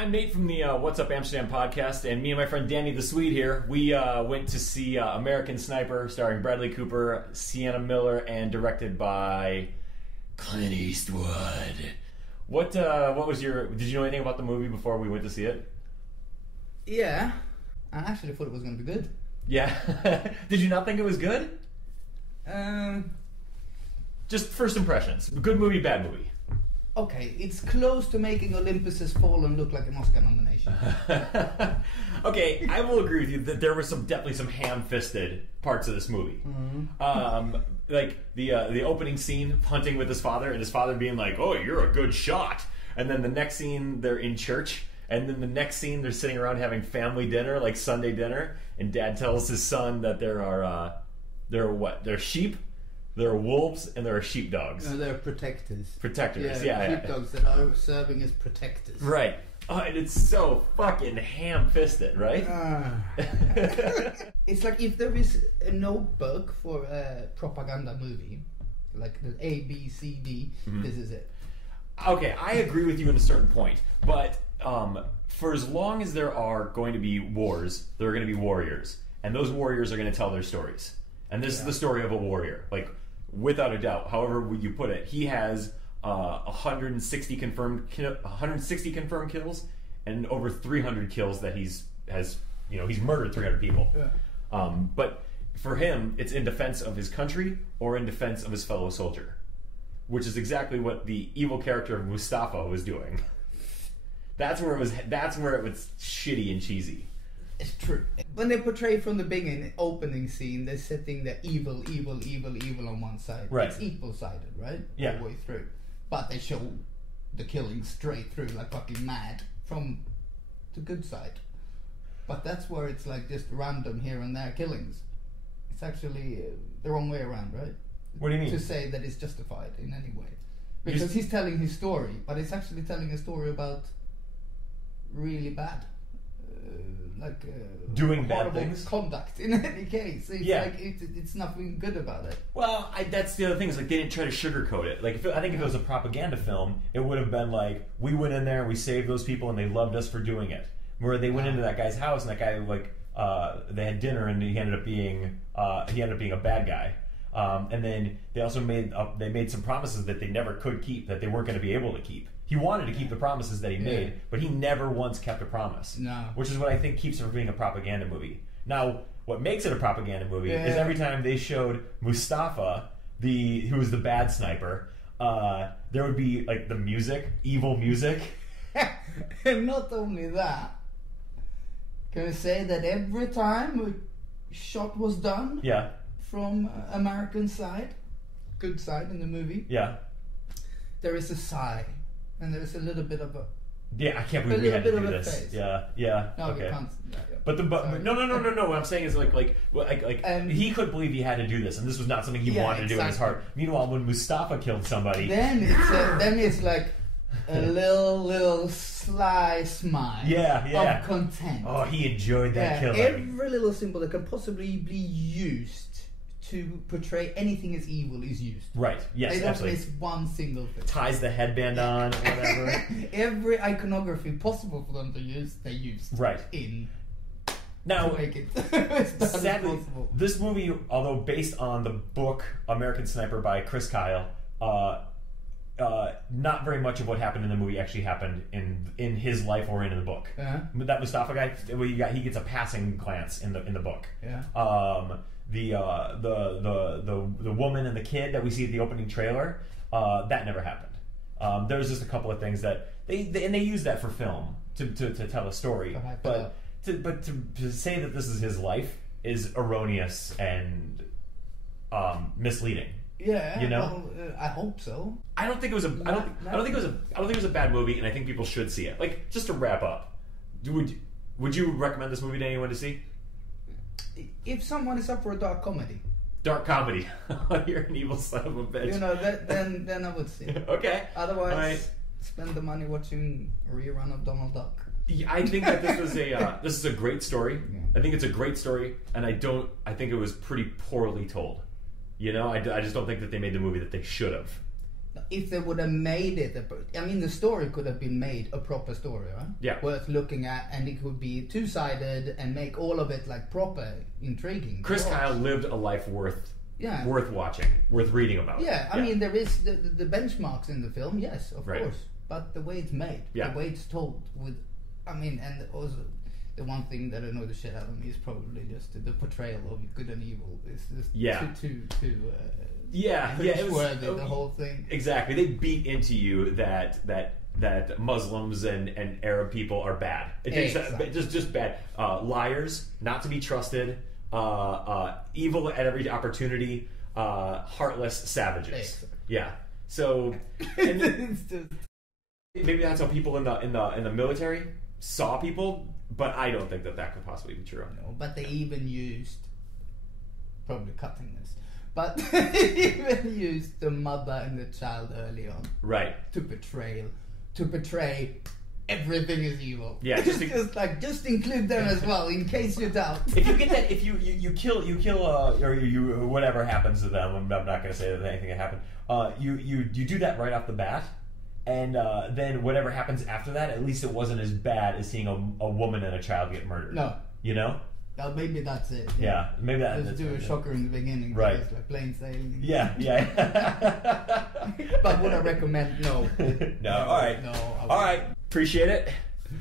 I'm Nate from the What's Up Amsterdam podcast, and me and my friend Danny the Swede here, we went to see American Sniper, starring Bradley Cooper, Sienna Miller, and directed by Clint Eastwood. What was your... Did you know anything about the movie before we went to see it? Yeah. I actually thought it was going to be good. Yeah? Did you not think it was good? Just first impressions. Good movie, bad movie. Okay, it's close to making Olympus Has Fallen look like an Oscar nomination. Okay, I will agree with you that there were definitely some ham-fisted parts of this movie. Mm-hmm. Like the opening scene, hunting with his father, and his father being like, "Oh, you're a good shot," and then the next scene they're in church, and then the next scene they're sitting around having family dinner, like Sunday dinner, and Dad tells his son that they're sheep. There are wolves and there are sheepdogs. No, they're protectors. Protectors, yeah. Sheepdogs that are serving as protectors. Right. Oh, and it's so fucking ham-fisted, right? It's like if there is a notebook for a propaganda movie, like the A, B, C, D, this is it. Okay, I agree with you in a certain point, but for as long as there are going to be wars, there are going to be warriors, and those warriors are going to tell their stories. And this is the story of a warrior, like, without a doubt. However you put it, he has 160 confirmed kills and over 300 kills that he's murdered 300 people. Yeah. But for him, it's in defense of his country or in defense of his fellow soldier, which is exactly what the evil character of Mustafa was doing. That's where it was shitty and cheesy. It's true. When they portray from the beginning, opening scene, they're setting the evil on one side. Right. It's equal-sided, right? Yeah. All the way through. But they show the killing straight through like fucking mad from the good side. But that's where it's like just random here and there killings. It's actually the wrong way around, right? What do you mean? To say that it's justified in any way. Because he's telling his story, but it's actually telling a story about really bad. Doing bad things, conduct in any case. It's like it's nothing good about it. Well, that's the other thing, is like they didn't try to sugarcoat it. Like I think if it was a propaganda film, it would have been like, we went in there, we saved those people, and they loved us for doing it. Where they went into that guy's house, and that guy they had dinner, and he ended up being a bad guy. And then they also made some promises that they never could keep, that they weren't going to be able to keep. He wanted to keep the promises that he made, but he never once kept a promise. No. Which is what I think keeps it from being a propaganda movie. Now, what makes it a propaganda movie is every time they showed Mustafa, who was the bad sniper, there would be like the music, evil music. And not only that, can we say that every time a shot was done, from American side, good side in the movie, there is a sigh, and there is a little bit of a I can't believe we had to do this. Face. No, okay. We can't. But no. What I'm saying is like he couldn't believe he had to do this, and this was not something he wanted to do in his heart. Meanwhile, when Mustafa killed somebody, then it's like a little sly smile of content. Oh, he enjoyed that killing. Every little symbol that can possibly be used to portray anything as evil is used. Right, yes, they don't miss one single thing. Ties the headband on, or whatever. Every iconography possible for them to use, they used. Right. Now, to make it sadly, this movie, although based on the book American Sniper by Chris Kyle, not very much of what happened in the movie actually happened in his life or in the book. That Mustafa guy, he gets a passing glance in the book. The woman and the kid that we see at the opening trailer, that never happened. There's just a couple of things that they use that for film to tell a story, but to say that this is his life is erroneous and misleading. Yeah, you know. Well, I hope so. I don't think it was a. I don't think it was a bad movie, and I think people should see it. Like, just to wrap up, would you recommend this movie to anyone to see? If someone is up for a dark comedy. Dark comedy. You're an evil son of a bitch. You know, then I would see it. Okay. Otherwise, spend the money watching a rerun of Donald Duck. Yeah, I think that this is a great story. Yeah. I think it's a great story, and I think it was pretty poorly told. You know, I just don't think that they made the movie that they should have. If they would have made it, I mean, the story could have been made a proper story, right? Yeah. Worth looking at, and it could be two-sided and make all of it like proper, intriguing. Chris Kyle lived a life worth watching, worth reading about. Yeah, I mean, there is the benchmarks in the film, yes, of course, but the way it's made, the way it's told, and also the one thing that annoyed the shit out of me is probably just the portrayal of good and evil. It's just too it was the whole thing. Exactly, they beat into you that Muslims and Arab people are bad. Just bad. Liars, not to be trusted, evil at every opportunity, heartless savages. Exactly. Yeah. So maybe that's how people in the military saw people, but I don't think that could possibly be true. No, but they even used, probably cutting this, but they even used the mother and the child early on. Right. To portray everything is evil. Yeah. Just include them as well, in case you doubt. If you get that, if you kill or you whatever happens to them, I'm not going to say that anything that happened. You do that right off the bat. And then whatever happens after that, at least it wasn't as bad as seeing a woman and a child get murdered. No. You know? Well, maybe that's it. Yeah, maybe that's just do a shocker in the beginning. Right. It's like plain sailing. Yeah. But would I recommend? No. No. All right. No. All right. Appreciate it.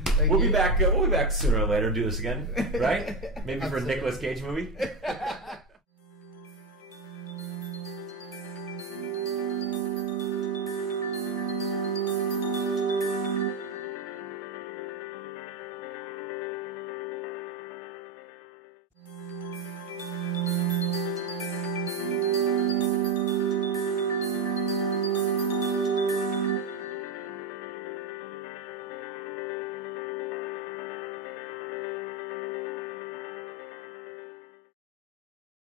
Thank We'll you. be back. We'll be back sooner or later. Do this again, right? Maybe for a Nicolas Cage movie.